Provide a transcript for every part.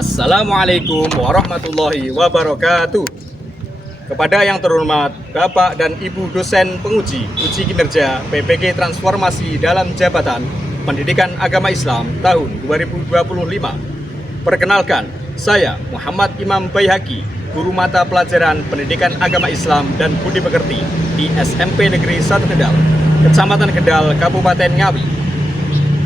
Assalamualaikum warahmatullahi wabarakatuh. Kepada yang terhormat Bapak dan Ibu dosen penguji uji kinerja PPG Transformasi dalam Jabatan Pendidikan Agama Islam tahun 2025. Perkenalkan, saya Muhammad Imam Baihaqi, guru mata pelajaran Pendidikan Agama Islam dan Budi Pekerti di SMP Negeri 1 Kendal, Kecamatan Kendal, Kabupaten Ngawi.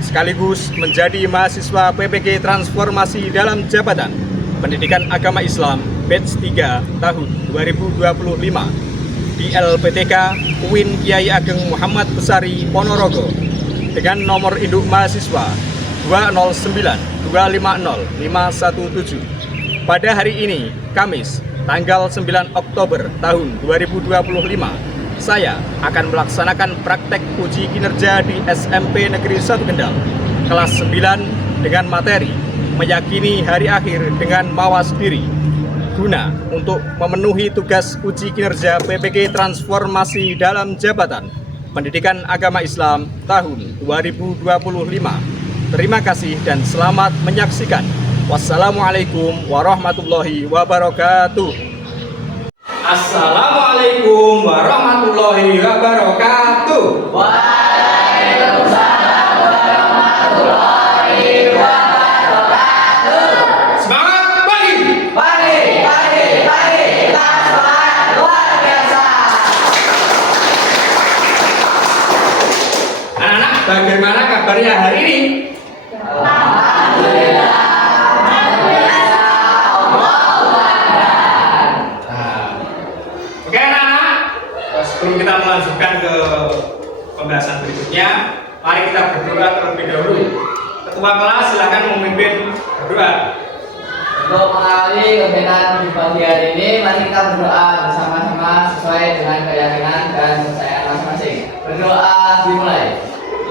Sekaligus menjadi mahasiswa PPG Transformasi dalam Jabatan Pendidikan Agama Islam batch 3 tahun 2025 di LPTK UIN Kiai Ageng Muhammad Besari Ponorogo dengan nomor induk mahasiswa 209250517. Pada hari ini, Kamis, tanggal 9 Oktober tahun 2025, saya akan melaksanakan praktek uji kinerja di SMP Negeri 1 Kendal kelas 9 dengan materi meyakini hari akhir dengan mawas diri guna untuk memenuhi tugas uji kinerja PPG Transformasi dalam Jabatan Pendidikan Agama Islam tahun 2025. Terima kasih dan selamat menyaksikan. Wassalamualaikum warahmatullahi wabarakatuh. Assalamualaikum warahmatullahi wabarakatuh. Waalaikumsalam warahmatullahi wabarakatuh. Semangat pagi. Pagi, kita semangat luar biasa. Anak-anak, bagaimana kabarnya hari ini? Alhamdulillah. Oke anak-anak, sebelum kita melanjutkan ke pembahasan berikutnya, mari kita berdoa terlebih dahulu. Ketua kelas silakan memimpin berdoa. Untuk mengawali kegiatan di pagi hari ini, mari kita berdoa bersama-sama sesuai dengan keyakinan dan kepercayaan masing-masing. Berdoa dimulai.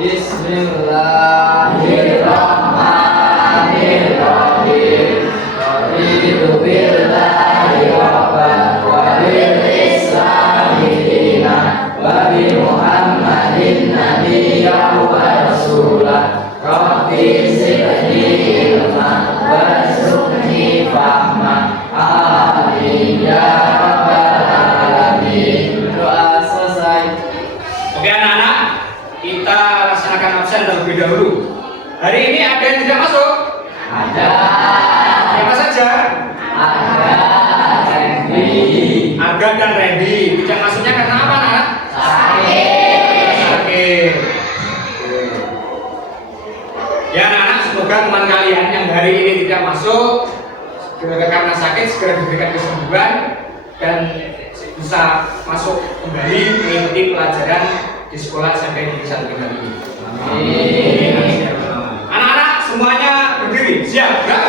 Bismillahirrahmanirrahim. Raditu billahi rabban wa bil islami dinan wa bi Muhammadin nabiyyan wa rasulah. Rabbi zidni ilma warzuqni fahma. Amin ya rabbal alamin. Doa selesai. Oke anak-anak, kita laksanakan absen terlebih dahulu. Hari ini ada yang tidak masuk? Ada. Siapa saja? Ada. Randy. Aga dan Randy. Tidak masuknya karena apa anak? Sakit. Sakit. Ya anak-anak, semoga teman kalian yang hari ini tidak masuk karena sakit segera diberikan kesembuhan dan bisa masuk kembali mengikuti pelajaran di sekolah SMP Negeri 1 Kendal ini. Amin. Anak-anak semuanya berdiri, siap? Ya?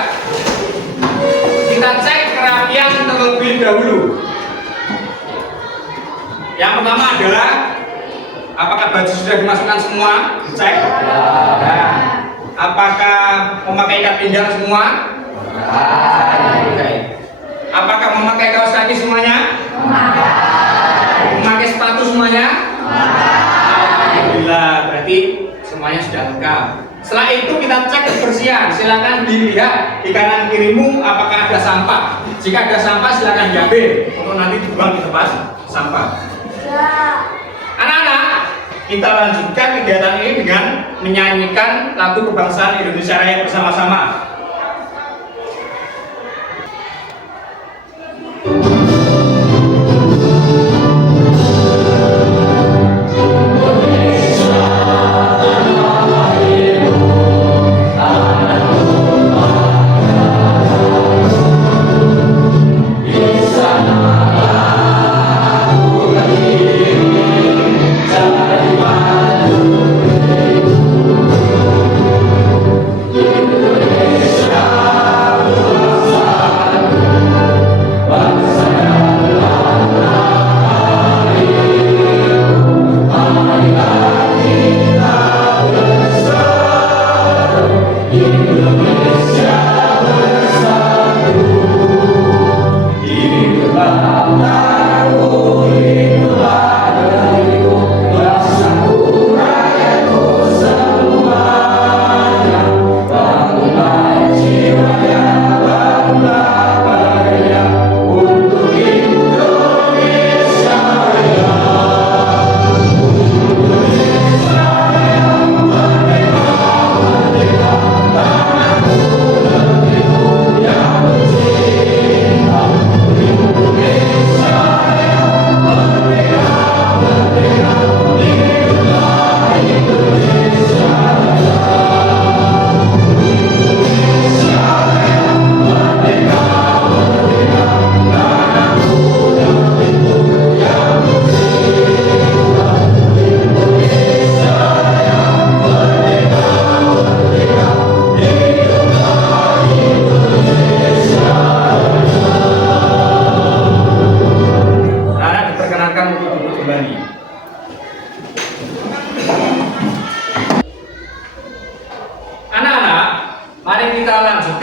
Kita cek kerapian terlebih dahulu. Yang pertama adalah apakah baju sudah dimasukkan semua? Cek. Nah, apakah memakai ikat pinggang semua? Oke. Apakah memakai kaos kaki semuanya? Memakai sepatu semuanya? Alhamdulillah, berarti semuanya sudah lengkap. Setelah itu kita cek kebersihan. Silakan dilihat di kanan kirimu apakah ada sampah. Jika ada sampah silakan diambil untuk nanti dibuang di tempat sampah. Anak-anak, kita lanjutkan kegiatan ini dengan menyanyikan lagu kebangsaan Indonesia Raya bersama-sama. Indonesia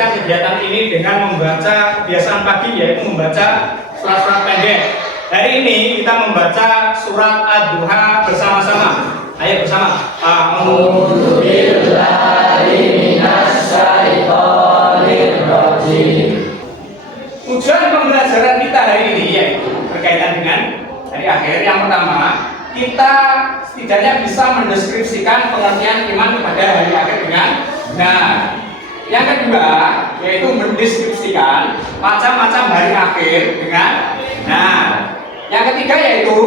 melanjutkan kegiatan ini dengan membaca kebiasaan pagi, yaitu membaca surat-surat pendek. Hari ini kita membaca surat Ad-Duha bersama-sama. Ayo bersama. A'udzu billahi minasy syaithanir rajim. Tujuan pembelajaran kita hari ini yaitu berkaitan dengan hari akhir. Yang pertama, kita setidaknya bisa mendeskripsikan pengertian iman kepada hari akhir dengan benar. Yang kedua, yaitu mendeskripsikan macam-macam hari akhir dengan benar. Yang ketiga yaitu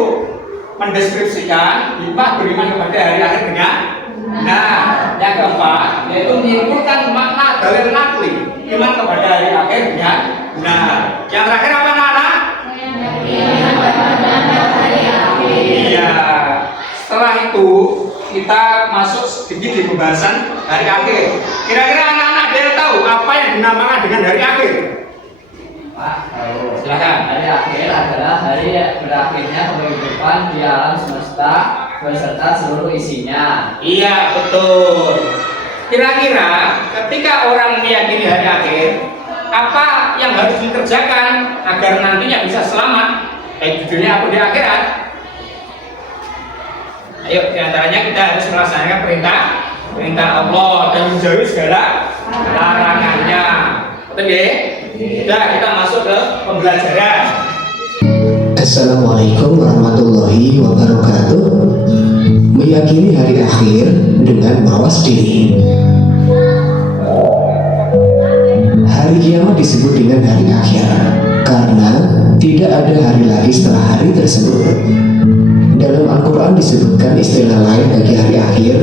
mendeskripsikan hikmah beriman kepada hari akhir dengan benar. Yang keempat, yaitu menyimpulkan makna dalil nakli iman kepada hari akhir dengan benar. Yang terakhir apa anak-anak? Iya. Setelah itu kita masuk sedikit di pembahasan hari akhir. Kira-kira anak-anak ada yang tahu apa yang dinamakan dengan hari akhir? Pak, tahu. Silakan. Hari akhir adalah hari berakhirnya kehidupan di alam semesta beserta seluruh isinya. Iya, betul. Kira-kira ketika orang meyakini hari akhir, apa yang harus dikerjakan agar nantinya bisa selamat baik di dunia atau di akhirat? Ayo, diantaranya kita harus melaksanakan perintah Allah dan menjauhi segala larangannya. Betul ya? Sudah, kita masuk ke pembelajaran. Assalamualaikum warahmatullahi wabarakatuh. Meyakini hari akhir dengan mawas diri. Hari kiamat disebut dengan hari akhir karena tidak ada hari lagi setelah hari tersebut. Dalam Al-Quran disebutkan istilah lain bagi hari akhir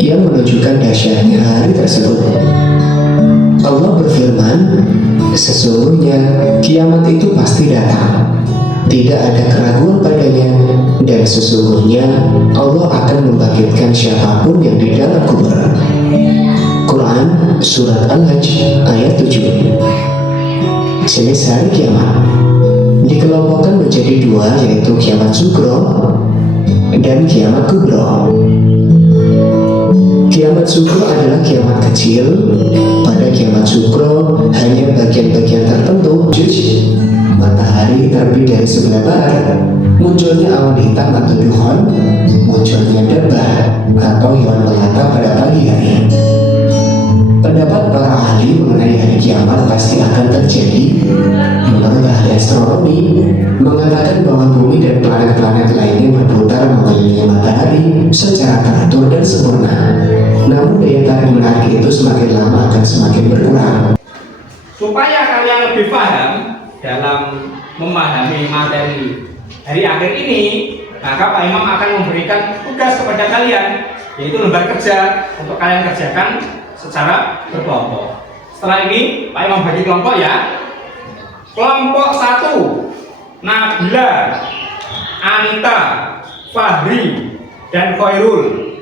yang menunjukkan dahsyatnya hari tersebut. Allah berfirman, sesungguhnya kiamat itu pasti datang. Tidak ada keraguan padanya, dan sesungguhnya Allah akan membangkitkan siapapun yang di dalam kubur. Quran Surat Al-Hajj ayat 7. Jenis hari kiamat dikelompokkan menjadi dua, yaitu kiamat sugro dan kiamat kubro. Kiamat sugro adalah kiamat kecil. Pada kiamat sugro hanya bagian-bagian tertentu, matahari terbit dari sebelah barat, munculnya awan hitam atau dukhon, munculnya debah atau hewan melata pada pagi hari. Pendapat para ahli mengenai hari kiamat pasti akan terjadi. Menurut ahli astronomi mengatakan bahwa bumi dan planet-planet lainnya berputar mengelilingi matahari secara teratur dan sempurna. Namun daya tarik menarik itu semakin lama akan semakin berkurang. Supaya kalian lebih paham dalam memahami materi hari akhir ini, maka Pak Imam akan memberikan tugas kepada kalian, yaitu lembar kerja untuk kalian kerjakan secara berkelompok. Setelah ini Pak Imam bagi kelompok ya. Kelompok 1, Nabila, Anita, Fahri, dan Khairul.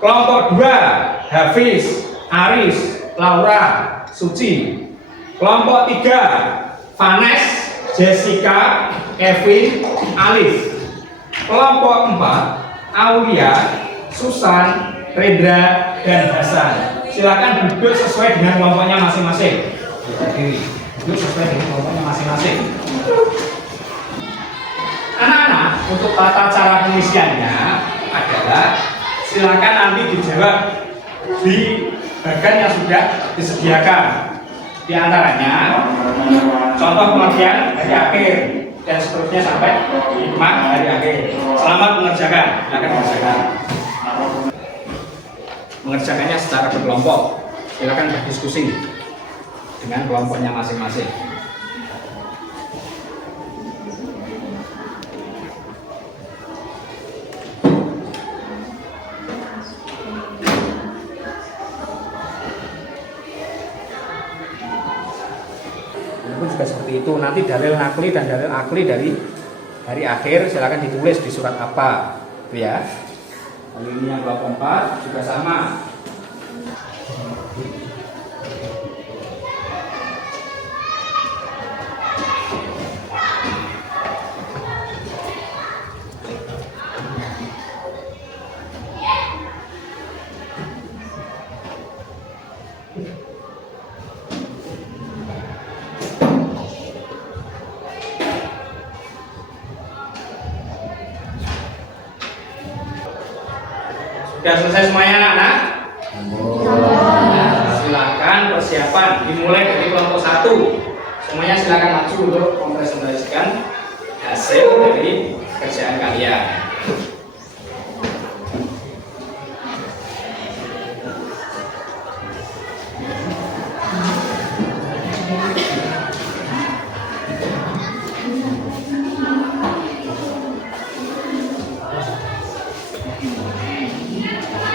Kelompok 2, Hafiz, Aris, Laura, Suci. Kelompok 3, Vanes, Jessica, Kevin, Alif. Kelompok 4, Aulia, Susan, Rendra, dan Hasan. Silakan duduk sesuai dengan kelompoknya masing-masing. Duduk sesuai dengan kelompoknya masing-masing. Anak-anak, untuk tata cara pengisiannya adalah silakan nanti dijawab di bagian yang sudah disediakan. Di antaranya contoh pengertian hari akhir dan seterusnya sampai hikmah hari akhir. Selamat mengerjakan. Silakan mengerjakan. Mengerjakannya secara berkelompok. Silakan berdiskusi dengan kelompoknya masing-masing. Itu juga seperti itu. Nanti dalil nakli dan dalil akli dari hari akhir silakan ditulis di surat apa, itu ya. Lalu ini yang kelompok 4 juga sama. Sudah selesai semuanya anak-anak? Nah, silakan persiapan dimulai dari kelompok 1. Semuanya silakan maju untuk mempresentasikan hasil dari kerjaan kalian.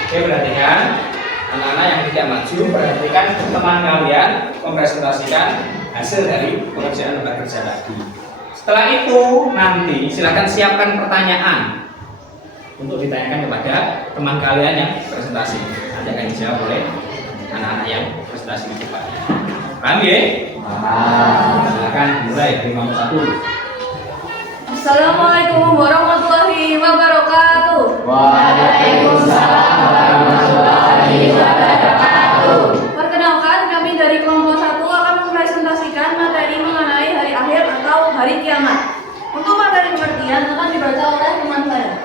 Oke, perhatikan anak-anak yang tidak maju, perhatikan teman kalian mempresentasikan hasil dari pengerjaan lembar kerja tadi. Setelah itu nanti silakan siapkan pertanyaan untuk ditanyakan kepada teman kalian yang presentasi. Nanti akan dijawab oleh anak-anak yang presentasi di depan. Paham ya? Silakan mulai dari kelompok 1. Assalamualaikum warahmatullahi wabarakatuh. Waalaikumsalam warahmatullahi wabarakatuh. Perkenalkan, kami dari kelompok 1 akan mempresentasikan materi mengenai hari akhir atau hari kiamat. Untuk materi pengertian akan dibaca oleh teman saya.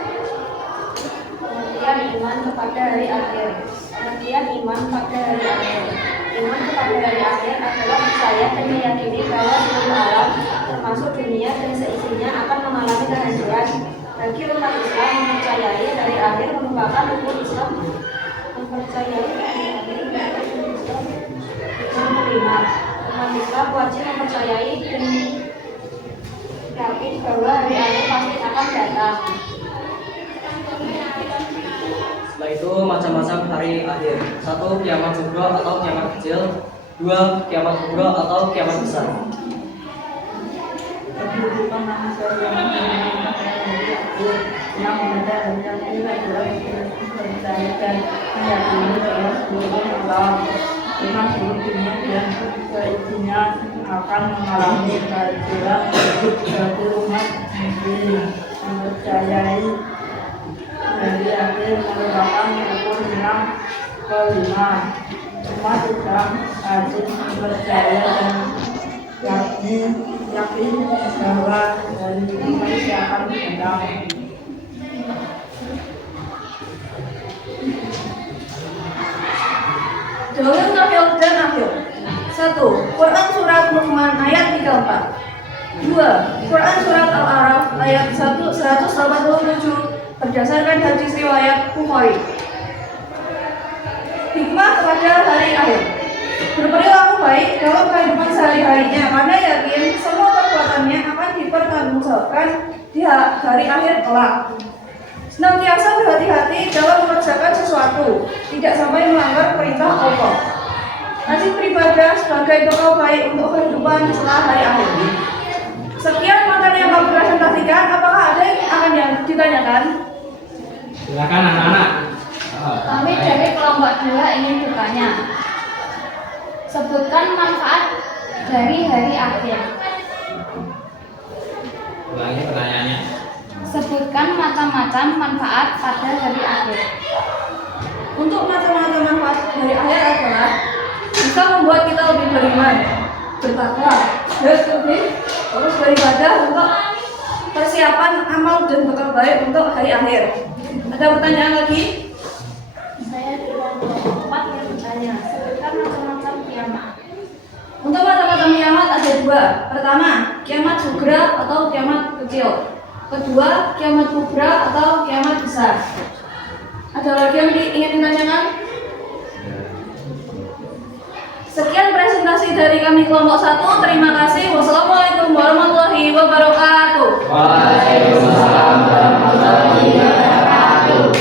Pengertian iman kepada hari akhir. Pengertian iman pada hari akhir. Iman kepada hari akhir adalah percaya dan meyakini bahwa seluruh alam, termasuk dunia dan seisinya, akan mengalami kehancuran. Bagi umat Islam, mempercayai hari akhir merupakan rukun Islam. Mempercayai hari akhir merupakan rukun Islam. Yang kelima, umat Islam wajib mempercayai dan yakin bahwa hari akhir pasti akan datang. Setelah itu macam-macam hari akhir. 1. Kiamat sugra atau kiamat kecil. 2. Kiamat kubra atau kiamat besar. Kehidupan manusia yang ada dan yang tidak percaya dan meyakini bahwa seluruh alam, termasuk dunia dan seisinya, akan mengalami kehancuran. Bagi umat muslim mempercayai hari akhir merupakan rukun yang kelima. Umat Islam wajib percaya dan yakin bahwa hari pasti akan datang. Dalil nafil dan nafil. 1. Quran surat Luqman ayat 34. 2. Quran surat Al-A'raf ayat 187 berdasarkan hadis riwayat Bukhari. Hikmah kepada hari akhir. Berperilaku baik dalam kehidupan sehari-harinya karena yakin semua perbuatannya akan dipertanggungjawabkan di hari akhir kelak. Senantiasa berhati-hati dalam mengerjakan sesuatu, tidak sampai melanggar perintah Allah. Nasib beribadah sebagai bekal baik untuk kehidupan setelah hari akhir. Sekian materi yang kami presentasikan. Apakah ada yang akan ditanyakan? Silakan anak-anak. Kami dari kelompok 2 ingin bertanya. Sebutkan manfaat dari hari akhir. Ulangi pertanyaannya. Sebutkan macam-macam manfaat pada hari akhir. Untuk macam-macam manfaat dari akhir adalah bisa membuat kita lebih beriman, bertakwa, dan terus beribadah untuk persiapan amal dan bekal baik untuk hari akhir. Ada pertanyaan lagi? Saya di kelompok 4 yang bertanya, sebutkan macam-macam kiamat. Untuk macam-macam kiamat ada 2. Pertama, kiamat sugra atau kiamat kecil. Kedua, kiamat kubra atau kiamat besar. Ada lagi yang ingin ditanyakan? Sekian presentasi dari kami kelompok 1. Terima kasih. Wassalamualaikum warahmatullahi wabarakatuh. Waalaikumsalam warahmatullahi wabarakatuh.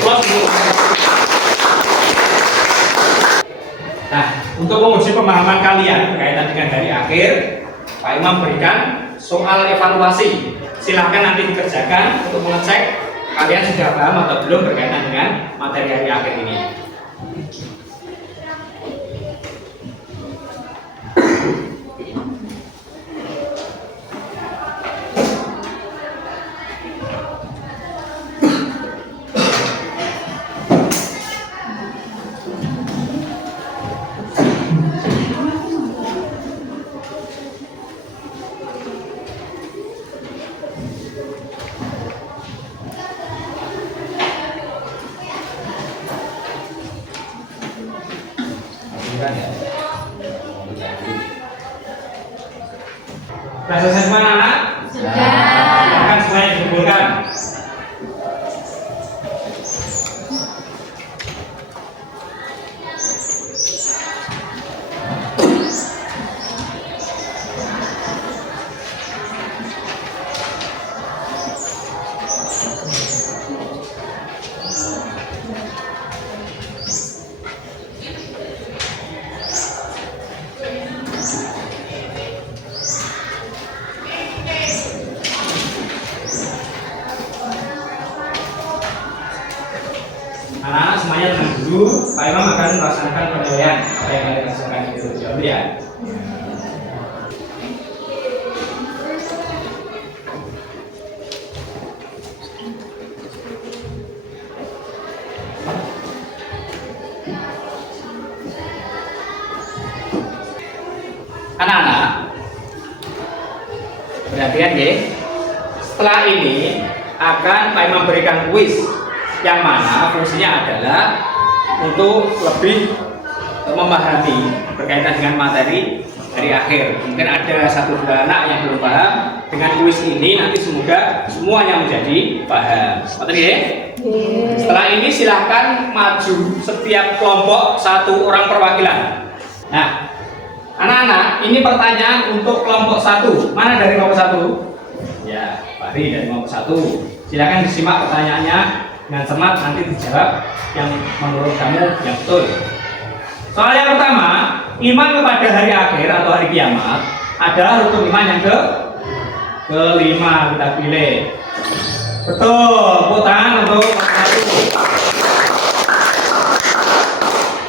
Nah, untuk menguji pemahaman kalian berkaitan dengan hari akhir, Pak Imam berikan soal evaluasi. Silahkan nanti dikerjakan untuk mengecek kalian sudah paham atau belum berkaitan dengan materi hari akhir ini. Sudah selesai semua anak? Silakan semuanya dikumpulkan. Anak-anak semuanya tenang dulu. Pak Imam akan melaksanakan penilaian apa yang kalian kerjakan itu. Jawab ya. Anak-anak, perhatian ya. Setelah ini akan Pak Imam berikan kuis yang mana fungsinya adalah untuk lebih memahami berkaitan dengan materi hari akhir. Mungkin ada 1-2 anak yang belum paham dengan kuis ini, nanti semoga semuanya menjadi paham. Betul ya? Setelah ini silahkan maju setiap kelompok 1 orang perwakilan. Nah, anak-anak, ini pertanyaan untuk kelompok 1. Mana dari kelompok 1? Ya, Fahri dari kelompok 1. Silakan disimak pertanyaannya dengan cermat, nanti dijawab yang menurut kamu yang betul. Soal yang pertama, iman kepada hari akhir atau hari kiamat adalah rukun iman yang kelima. Kita pilih. Betul, tepuk tangan untuk satu.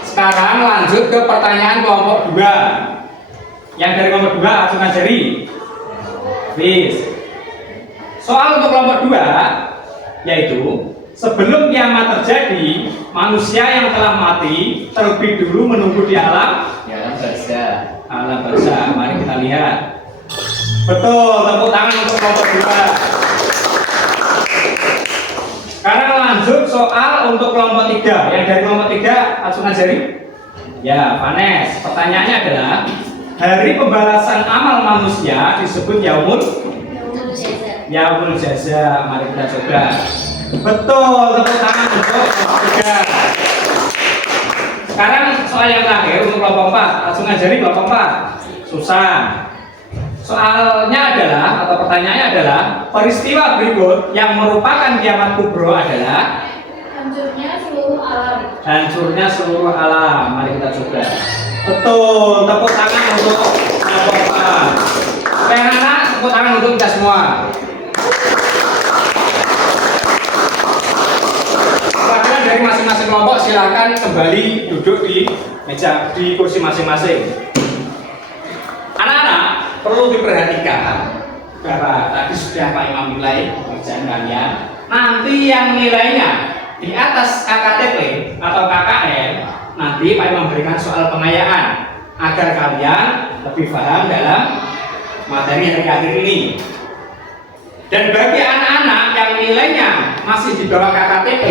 Sekarang lanjut ke pertanyaan kelompok 2. Yang dari kelompok 2 acungkan jari. Please. Soal untuk kelompok 2 yaitu sebelum kiamat terjadi, manusia yang telah mati terlebih dulu menunggu di alam barzah. Alam barzah. Mari kita lihat. Betul, tepuk tangan untuk kelompok 2. Sekarang lanjut soal untuk kelompok 3. Yang dari kelompok 3 acungkan jari. Ya, Vanes. Pertanyaannya adalah hari pembalasan amal manusia disebut Yaumul Jaza. Mari kita coba. Betul, tepuk tangan untuk kelompok 3. Sekarang soal yang terakhir untuk kelompok 4. Langsung ngajari kelompok 4. Susah. Soalnya adalah atau pertanyaannya adalah peristiwa berikut yang merupakan kiamat kubro adalah Hancurnya seluruh alam. hancurnya seluruh alam. Mari kita coba. Betul, tepuk tangan untuk kelompok 4. Anak-anak, tepuk tangan untuk kita semua. Dari masing-masing kelompok silahkan kembali duduk di meja di kursi masing-masing. Anak-anak perlu diperhatikan bahwa tadi sudah Pak Imam nilai pekerjaan kalian. Nanti yang nilainya di atas KKTP atau KKN, nanti Pak Imam berikan soal pengayaan agar kalian lebih paham dalam materi hari akhir ini. Dan bagi anak-anak yang nilainya masih di bawah KKTP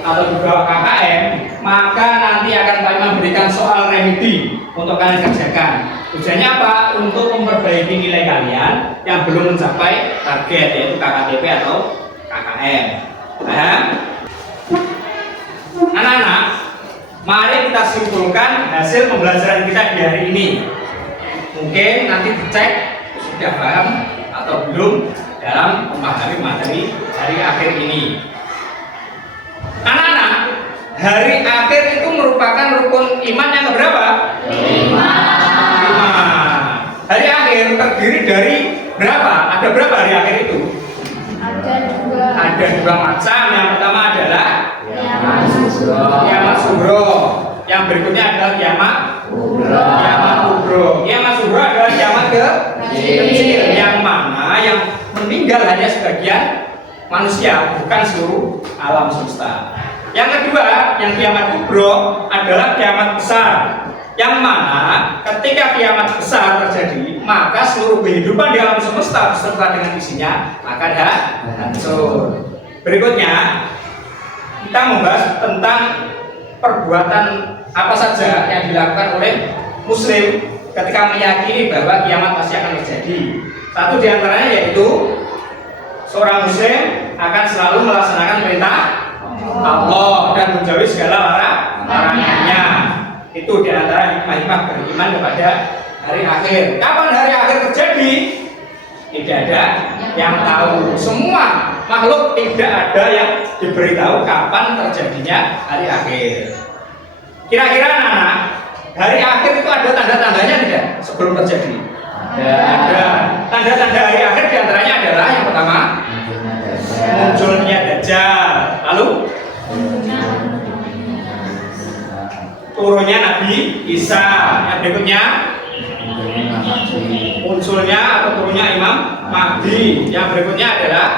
atau di bawah KKM, maka nanti akan Pak Imam berikan soal remedi untuk kalian kerjakan. Tujuannya apa? Untuk memperbaiki nilai kalian yang belum mencapai target, yaitu KKTP atau KKM. Paham? Anak-anak, mari kita simpulkan hasil pembelajaran kita di hari ini. Mungkin nanti dicek sudah paham atau belum dalam memahami materi hari akhir ini. Anak-anak, hari akhir itu merupakan rukun iman yang keberapa? 5. Hari akhir terdiri dari berapa? Ada berapa hari akhir itu? Ada 2 macam. Yang pertama adalah kiamat sughro. Yang berikutnya adalah kiamat kubro. Kiamat sughro adalah kiamat kecil, yang mana yang meninggal hanya sebagian manusia, bukan seluruh alam semesta. Yang kedua, yang kiamat kubro adalah kiamat besar, yang mana ketika kiamat besar terjadi, maka seluruh kehidupan di alam semesta beserta dengan isinya akan hancur. Berikutnya, kita membahas tentang perbuatan apa saja yang dilakukan oleh muslim ketika meyakini bahwa kiamat pasti akan terjadi. Satu di antaranya yaitu seorang muslim akan selalu melaksanakan perintah Allah dan menjauhi segala larangannya. Itu di antara hikmah-hikmah beriman kepada hari akhir. Kapan hari akhir terjadi? Tidak ada yang tahu. Semua makhluk tidak ada yang diberitahu kapan terjadinya hari akhir. Kira-kira anak-anak, hari akhir itu ada tanda-tandanya tidak sebelum terjadi? Ada. Tanda-tanda hari akhir diantaranya adalah yang pertama munculnya Dajjal, lalu turunnya Nabi Isa, yang berikutnya munculnya atau turunnya Imam Mahdi, yang berikutnya adalah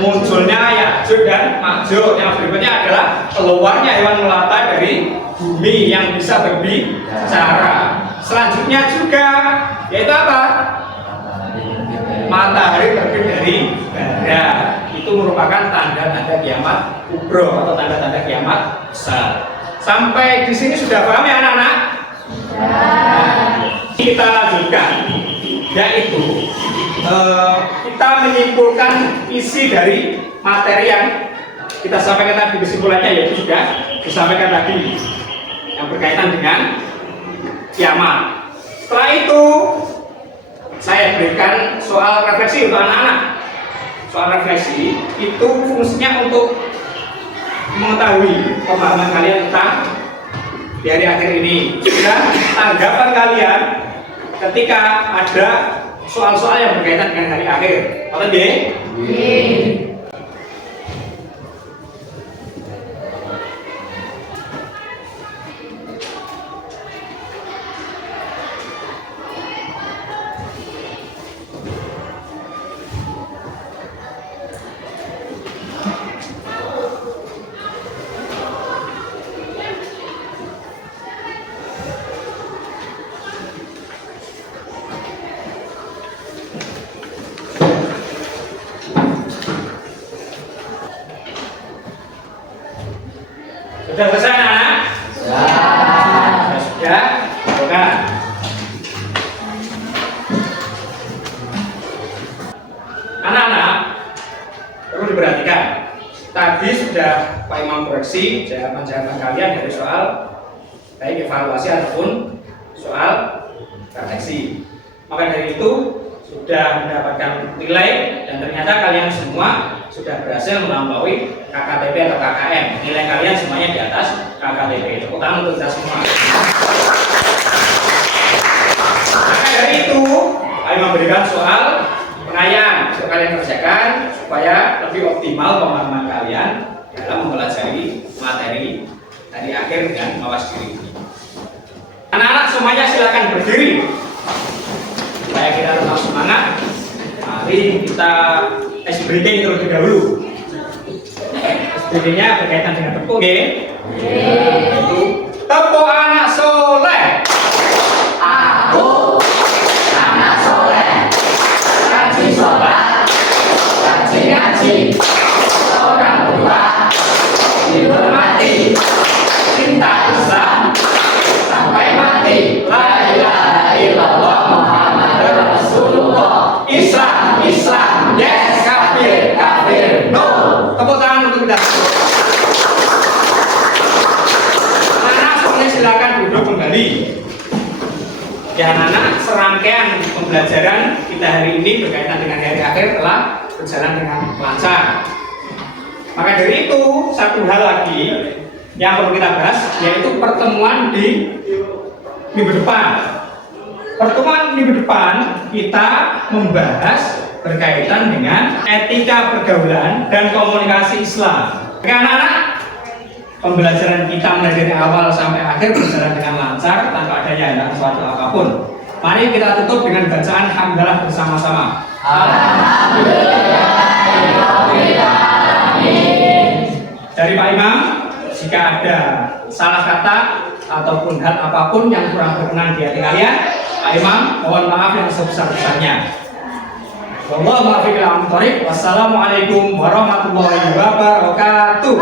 munculnya Ya'juj dan Ma'juj, yang berikutnya adalah keluarnya hewan melata dari bumi yang bisa berbicara. Selanjutnya juga yaitu apa? Matahari terbit dari barat. Itu merupakan tanda-tanda kiamat kubro atau tanda-tanda kiamat besar. Sampai di sini sudah paham ya anak-anak? Kita lanjutkan, yaitu kita menyimpulkan isi dari materi yang kita sampaikan tadi. Kesimpulannya yaitu juga disampaikan tadi yang berkaitan dengan kiamat. Setelah itu saya berikan soal refleksi untuk anak-anak. Soal refleksi itu fungsinya untuk mengetahui pemahaman kalian tentang di hari akhir ini dan tanggapan kalian ketika ada soal-soal yang berkaitan dengan hari akhir. Apa B? Sudah selesai anak-anak? Sudah. Bukan. Anak-anak perlu diperhatikan. Tadi sudah Pak Imam koreksi jawaban-jawaban kalian dari soal baik evaluasi ataupun soal refleksi. Maka dari itu sudah mendapatkan nilai dan ternyata kalian semua sudah berhasil melampaui KKTP atau KKM. Nilai kalian semuanya di atas KKTP. Tepuk tangan untuk kita semua. Maka dari itu, kami memberikan soal pengayaan untuk kalian kerjakan supaya lebih optimal pemahaman kalian dalam mempelajari materi hari akhir dengan mawas diri. Anak-anak semuanya silakan berdiri supaya kita tetap semangat. Mari kita ice breaking terlebih dahulu. Ice breaking-nya berkaitan dengan tepuk, itu tepuk anak soleh. Aku anak soleh, rajin sholat, rajin ngaji, orang tua dihormati, cinta Islam sampai mati. La ilaha illallah Muhammadur Rasulullah. Islam, Islam, yes, kafir, kafir, no. Tepuk tangan untuk kita. Anak semuanya silakan duduk kembali. Ya anak-anak, serangkaian pembelajaran kita hari ini berkaitan dengan hari akhir telah berjalan dengan lancar. Maka dari itu, satu hal lagi yang perlu kita bahas yaitu pertemuan di minggu depan. Pertemuan minggu depan kita membahas berkaitan dengan etika pergaulan dan komunikasi Islam. Oke anak-anak, pembelajaran kita mulai dari awal sampai akhir berjalan dengan lancar tanpa adanya halangan suatu apapun. Mari kita tutup dengan bacaan hamdalah bersama-sama. Dari Pak Imam, jika ada salah kata ataupun hal apapun yang kurang berkenan di hati kalian, Pak Imam mohon maaf yang sebesar-besarnya. Wassalamualaikum warahmatullahi wabarakatuh.